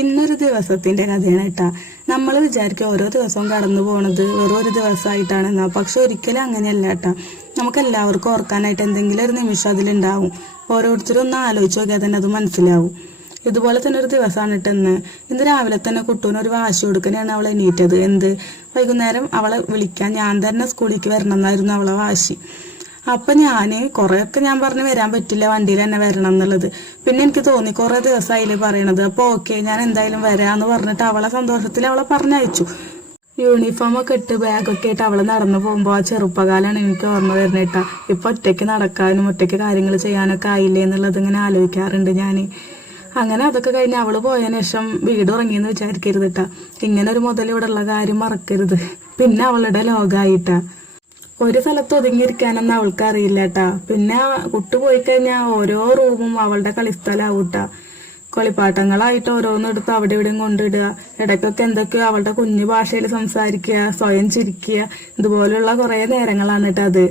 ഇന്നൊരു ദിവസത്തിന്റെ കഥയാണ് കേട്ടാ. നമ്മൾ വിചാരിക്കും ഓരോ ദിവസവും കടന്നു പോണത് വെറും ഒരു ദിവസമായിട്ടാണെന്നാ, പക്ഷെ ഒരിക്കലും അങ്ങനെയല്ല കേട്ടാ. നമുക്ക് എല്ലാവർക്കും ഓർക്കാനായിട്ട് എന്തെങ്കിലും ഒരു നിമിഷം അതിലുണ്ടാവും. ഓരോരുത്തരും ഒന്ന് ആലോചിച്ച് നോക്കിയാൽ തന്നെ അത് മനസ്സിലാവും. ഇതുപോലെ തന്നെ ഒരു ദിവസമാണ് ഇട്ടെന്ന്. ഇന്ന് രാവിലെ തന്നെ കുട്ടൂന് ഒരു വാശി കൊടുക്കാനാണ് അവൾ എണീറ്റത്. വൈകുന്നേരം അവളെ വിളിക്കാൻ ഞാൻ തന്നെ സ്കൂളിലേക്ക് വരണം എന്നായിരുന്നു അവളെ വാശി. അപ്പൊ കുറെയൊക്കെ ഞാൻ പറഞ്ഞു വരാൻ പറ്റില്ല, വണ്ടിയിൽ തന്നെ വരണം എന്നുള്ളത്. പിന്നെ എനിക്ക് തോന്നി കുറെ ദിവസമായില്ലേ പറയണത്, അപ്പൊ ഓക്കെ ഞാൻ എന്തായാലും വരാന്ന് പറഞ്ഞിട്ട് അവളെ സന്തോഷത്തിൽ അവളെ പറഞ്ഞയച്ചു. യൂണിഫോം ഒക്കെ ഇട്ട് ബാഗൊക്കെ ആയിട്ട് അവള് നടന്നു പോകുമ്പോ ആ ചെറുപ്പകാലാണ് എനിക്ക് ഓർമ്മ വരുന്നേട്ടാ. ഇപ്പൊ ഒറ്റയ്ക്ക് നടക്കാനും ഒറ്റയ്ക്ക് കാര്യങ്ങൾ ചെയ്യാനൊക്കെ ആയില്ലേ എന്നുള്ളത് ഇങ്ങനെ ആലോചിക്കാറുണ്ട് ഞാന്. അങ്ങനെ അതൊക്കെ കഴിഞ്ഞ് അവള് പോയതിനു ശേഷം വീട് ഉറങ്ങിയെന്ന് വിചാരിക്കരുത് കേട്ടാ. ഇങ്ങനെ ഒരു മുതൽ ഇവിടെ ഉള്ള കാര്യം മറക്കരുത്. പിന്നെ അവളുടെ ലോകമായിട്ടാ. ഒരു സ്ഥലത്ത് ഒതുങ്ങിയിരിക്കാനൊന്നും അവൾക്ക് അറിയില്ല കേട്ടാ. പിന്നെ കുട്ടി പോയി കഴിഞ്ഞാൽ ഓരോ റൂമും അവളുടെ കളിസ്ഥലാവൂട്ടാ. കളിപ്പാട്ടങ്ങളായിട്ട് ഓരോന്നെടുത്ത് അവിടെ ഇവിടെയും കൊണ്ടിടുക. ഇടയ്ക്കൊക്കെ എന്തൊക്കെയോ അവളുടെ കുഞ്ഞു ഭാഷയിൽ സംസാരിക്കുക, സ്വയം ചിരിക്കുക. ഇതുപോലുള്ള കുറെ നേരങ്ങളാണ് കേട്ടോ അത്.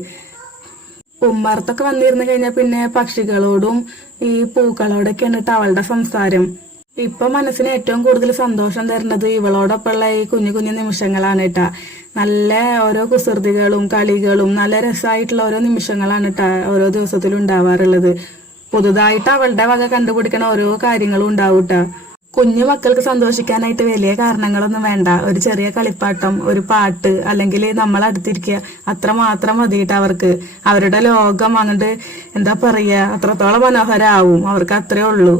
ഉമ്മർത്തൊക്കെ വന്നിരുന്നു കഴിഞ്ഞാൽ പിന്നെ പക്ഷികളോടും ഈ പൂക്കളോടൊക്കെയാണ് കേട്ടോ അവളുടെ സംസാരം. ഇപ്പൊ മനസ്സിന് ഏറ്റവും കൂടുതൽ സന്തോഷം തരുന്നത് ഇവളോടൊപ്പമുള്ള ഈ കുഞ്ഞു കുഞ്ഞു നിമിഷങ്ങളാണ് കേട്ടാ. നല്ല ഓരോ കുസൃതികളും കളികളും നല്ല രസമായിട്ടുള്ള ഓരോ നിമിഷങ്ങളാണ് കേട്ടാ ഓരോ ദിവസത്തിലും ഉണ്ടാവാറുള്ളത്. പുതുതായിട്ട് അവളുടെ വക കണ്ടുപിടിക്കണ ഓരോ കാര്യങ്ങളും ഉണ്ടാവും കേട്ടാ. കുഞ്ഞു മക്കൾക്ക് സന്തോഷിക്കാനായിട്ട് വലിയ കാരണങ്ങളൊന്നും വേണ്ട. ഒരു ചെറിയ കളിപ്പാട്ടം, ഒരു പാട്ട്, അല്ലെങ്കിൽ നമ്മൾ അടുത്തിരിക്കുക, അത്ര മാത്രം മതിയിട്ട് അവർക്ക്. അവരുടെ ലോകം അങ്ങോട്ട് എന്താ പറയാ അത്രത്തോളം മനോഹരാവും. അവർക്ക് അത്രേ ഉള്ളൂ.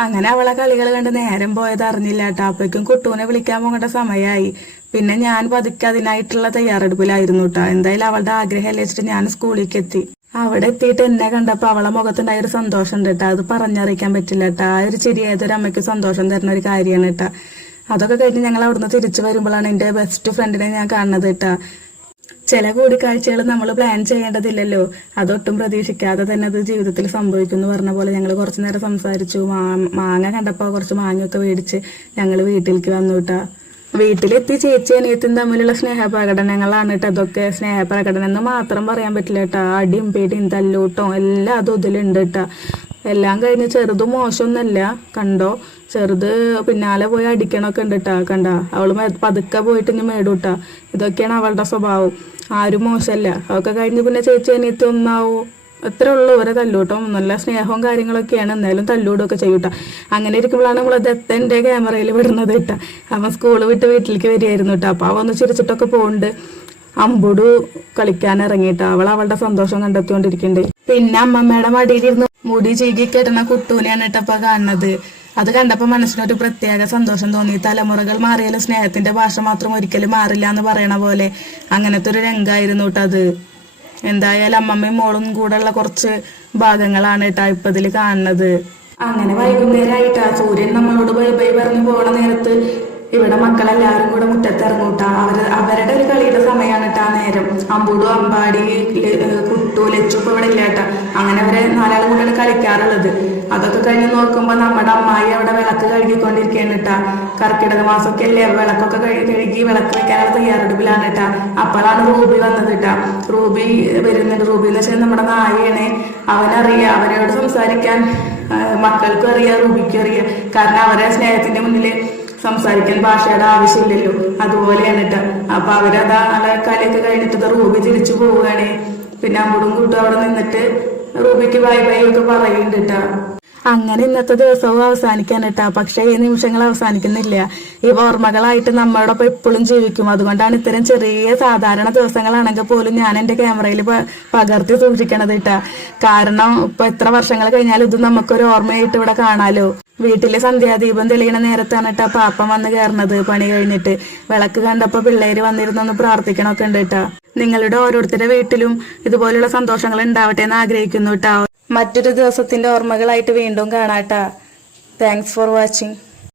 അങ്ങനെ അവളെ കളികൾ കണ്ട് നേരം പോയത് അറിഞ്ഞില്ല കേട്ടോ. അപ്പോഴേക്കും കുട്ടൂനെ വിളിക്കാൻ പോകേണ്ട സമയമായി. പിന്നെ ഞാൻ പതുക്കെ അതിനായിട്ടുള്ള തയ്യാറെടുപ്പിലായിരുന്നു കേട്ടോ. എന്തായാലും അവളുടെ ആഗ്രഹം വെച്ചിട്ട് ഞാൻ സ്കൂളിലേക്ക് എത്തി. അവിടെ എത്തിയിട്ട് എന്നെ കണ്ടപ്പോ അവളെ മുഖത്തുണ്ടായ ഒരു സന്തോഷം ഉണ്ട് കേട്ടോ. അത് പറഞ്ഞറിയിക്കാൻ പറ്റില്ല കേട്ടോ. ആ ഒരു ചിരി ഏതൊരു അമ്മയ്ക്ക് സന്തോഷം തരുന്ന ഒരു കാര്യമാണ് കേട്ടോ. അതൊക്കെ കഴിഞ്ഞ് ഞങ്ങൾ അവിടുന്ന് തിരിച്ചു വരുമ്പോഴാണ് എന്റെ ബെസ്റ്റ് ഫ്രണ്ടിനെ ഞാൻ കാണുന്നത് കേട്ടോ. ചില കൂടിക്കാഴ്ചകൾ നമ്മൾ പ്ലാൻ ചെയ്യേണ്ടതില്ലല്ലോ. അതൊട്ടും പ്രതീക്ഷിക്കാതെ തന്നെ അത് ജീവിതത്തിൽ സംഭവിക്കും എന്ന് പറഞ്ഞ പോലെ ഞങ്ങൾ കുറച്ചു നേരം സംസാരിച്ചു. മാങ്ങ കണ്ടപ്പോ കുറച്ച് മാങ്ങയൊക്കെ മേടിച്ച് ഞങ്ങൾ വീട്ടിലേക്ക് വന്നു കേട്ടാ. വീട്ടിലെത്തി ചേച്ചി അനിയത്തും തമ്മിലുള്ള സ്നേഹപ്രകടനങ്ങളാണ് കേട്ടോ അതൊക്കെ. സ്നേഹപ്രകടനം എന്ന് മാത്രം പറയാൻ പറ്റില്ല കേട്ടോ. അടിയും പേടിയും തല്ലൂട്ടവും എല്ലാം അതും ഇതിലുണ്ട് കേട്ടോ. എല്ലാം കഴിഞ്ഞ് ചെറുത് മോശമൊന്നല്ല കണ്ടോ. ചെറുത് പിന്നാലെ പോയി അടിക്കണൊക്കെ ഉണ്ട് കേട്ടാ. കണ്ട അവള് പതുക്കെ പോയിട്ട് ഇനി മേടൂട്ടാ. ഇതൊക്കെയാണ് അവളുടെ സ്വഭാവം. ആരും മോശമല്ല. അതൊക്കെ കഴിഞ്ഞ് പിന്നെ ചേച്ചി അനിയത്തി ഒന്നാവും. അത്രേ ഉള്ളൂ. ഇവരെ തല്ലൂട്ടം നല്ല സ്നേഹവും കാര്യങ്ങളൊക്കെയാണ്. എന്നാലും തല്ലൂടൊക്കെ ചെയ്യൂട്ടാ. അങ്ങനെ ഇരിക്കുമ്പോഴാണ് നമ്മളത് എന്റെ ക്യാമറയിൽ വിടുന്നത് കേട്ടാ. അവൻ സ്കൂള് വിട്ട് വീട്ടിലേക്ക് വരികയായിരുന്നു കേട്ടോ. അപ്പൊ അവ ഒന്ന് ചിരിച്ചിട്ടൊക്കെ പോകുന്നുണ്ട്. അമ്പുടു കളിക്കാൻ ഇറങ്ങിയിട്ടാ. അവളുടെ സന്തോഷം കണ്ടെത്തിക്കൊണ്ടിരിക്കുന്നുണ്ട്. പിന്നെ അമ്മമ്മയുടെ മടിയിലിരുന്ന് മുടി ചീകി കെട്ടണ കുട്ടൂനെയാണ് കേട്ടപ്പോ കാണുന്നത്. അത് കണ്ടപ്പോ മനസ്സിനൊരു പ്രത്യേക സന്തോഷം തോന്നി. തലമുറകൾ മാറിയാലും സ്നേഹത്തിന്റെ ഭാഷ മാത്രം ഒരിക്കലും മാറില്ല എന്ന് പറയണ പോലെ അങ്ങനത്തെ ഒരു രംഗായിരുന്നു കേട്ടോ അത്. എന്തായാലും അമ്മമ്മയും മോളും കൂടെ ഉള്ള കുറച്ച് ഭാഗങ്ങളാണ് കേട്ടാ ഇപ്പൊ ഇതില് കാണുന്നത്. അങ്ങനെ വൈകുന്നേരമായിട്ടാ സൂര്യൻ നമ്മളോട് ബൈ ബൈ പറഞ്ഞു പോണ നേരത്ത് ഇവിടെ മക്കളെല്ലാരും കൂടെ മുറ്റത്തിറങ്ങൂട്ടാ. അവരുടെ ഒരു കളിയുടെ സമയമാണ് കേട്ടാ നേരം. അമ്പൂടു, അമ്പാടി, കുട്ടു, ലച്ചു ഇപ്പൊ ഇവിടെ ഇല്ലാട്ടാ. അങ്ങനെ അവരെ നാലാളും കൂടെയാണ് കളിക്കാറുള്ളത്. അതൊക്കെ കഴിഞ്ഞ് നോക്കുമ്പോ നമ്മുടെ അമ്മായി അവിടെ വിളക്ക് കഴുകിക്കൊണ്ടിരിക്കുകയാണ് കേട്ടാ. കർക്കിടക മാസമൊക്കെ അല്ലേ, വിളക്കൊക്കെ കഴുകി വിളക്ക് വെക്കാനുള്ള തയ്യാറെടുപ്പിലാണ് കേട്ടാ. അപ്പോഴാണ് റൂബി വന്നത് കേട്ടാ. റൂബി വരുന്നുണ്ട്. റൂബി എന്ന് വെച്ചാൽ നമ്മുടെ നായയാണ്. അവനറിയാം, അവനോട് സംസാരിക്കാൻ മക്കൾക്കും അറിയാം, റൂബിക്കും അറിയാം. കാരണം അവരെ സ്നേഹത്തിന്റെ മുന്നില് സംസാരിക്കാൻ ഭാഷയുടെ ആവശ്യമില്ലല്ലോ. അതുപോലെയാണ് കേട്ടോ. അപ്പൊ അവരതാ കളിയൊക്കെ കഴിഞ്ഞിട്ട് റൂബി തിരിച്ചു പോവുകയാണ്. പിന്നെ അമ്മടും കൂട്ടും അവിടെ നിന്നിട്ട് റൂബിക്ക് ബൈ ബൈ ഒക്കെ പറയുന്നുണ്ട് കേട്ടോ. അങ്ങനെ ഇന്നത്തെ ദിവസവും അവസാനിക്കാൻ കേട്ടാ. പക്ഷെ ഈ നിമിഷങ്ങൾ അവസാനിക്കുന്നില്ല. ഈ ഓർമ്മകളായിട്ട് നമ്മളോടൊപ്പം എപ്പോഴും ജീവിക്കും. അതുകൊണ്ടാണ് ഇത്തരം ചെറിയ സാധാരണ ദിവസങ്ങളാണെങ്കിൽ പോലും ഞാൻ എന്റെ ക്യാമറയിൽ പകർത്തി സൂക്ഷിക്കണത് കേട്ടാ. കാരണം ഇപ്പൊ എത്ര വർഷങ്ങൾ കഴിഞ്ഞാലും ഇത് നമുക്കൊരു ഓർമ്മയായിട്ട് ഇവിടെ കാണാലോ. വീട്ടില് സന്ധ്യാദീപം തെളിയണ നേരത്താണ് കേട്ടാ പാപ്പം വന്ന് കയറണത്. പണി കഴിഞ്ഞിട്ട് വിളക്ക് കണ്ടപ്പോ പിള്ളേര് വന്നിരുന്നൊന്ന് പ്രാർത്ഥിക്കണൊക്കെ ഉണ്ട് കേട്ടാ. നിങ്ങളുടെ ഓരോരുത്തരുടെ വീട്ടിലും ഇതുപോലുള്ള സന്തോഷങ്ങൾ ഉണ്ടാവട്ടെ എന്ന് ആഗ്രഹിക്കുന്നു കേട്ടാ. മറ്റൊരു ദിവസത്തിന്റെ ഓർമ്മകളായിട്ട് വീണ്ടും കാണാട്ടാ. Thanks for watching.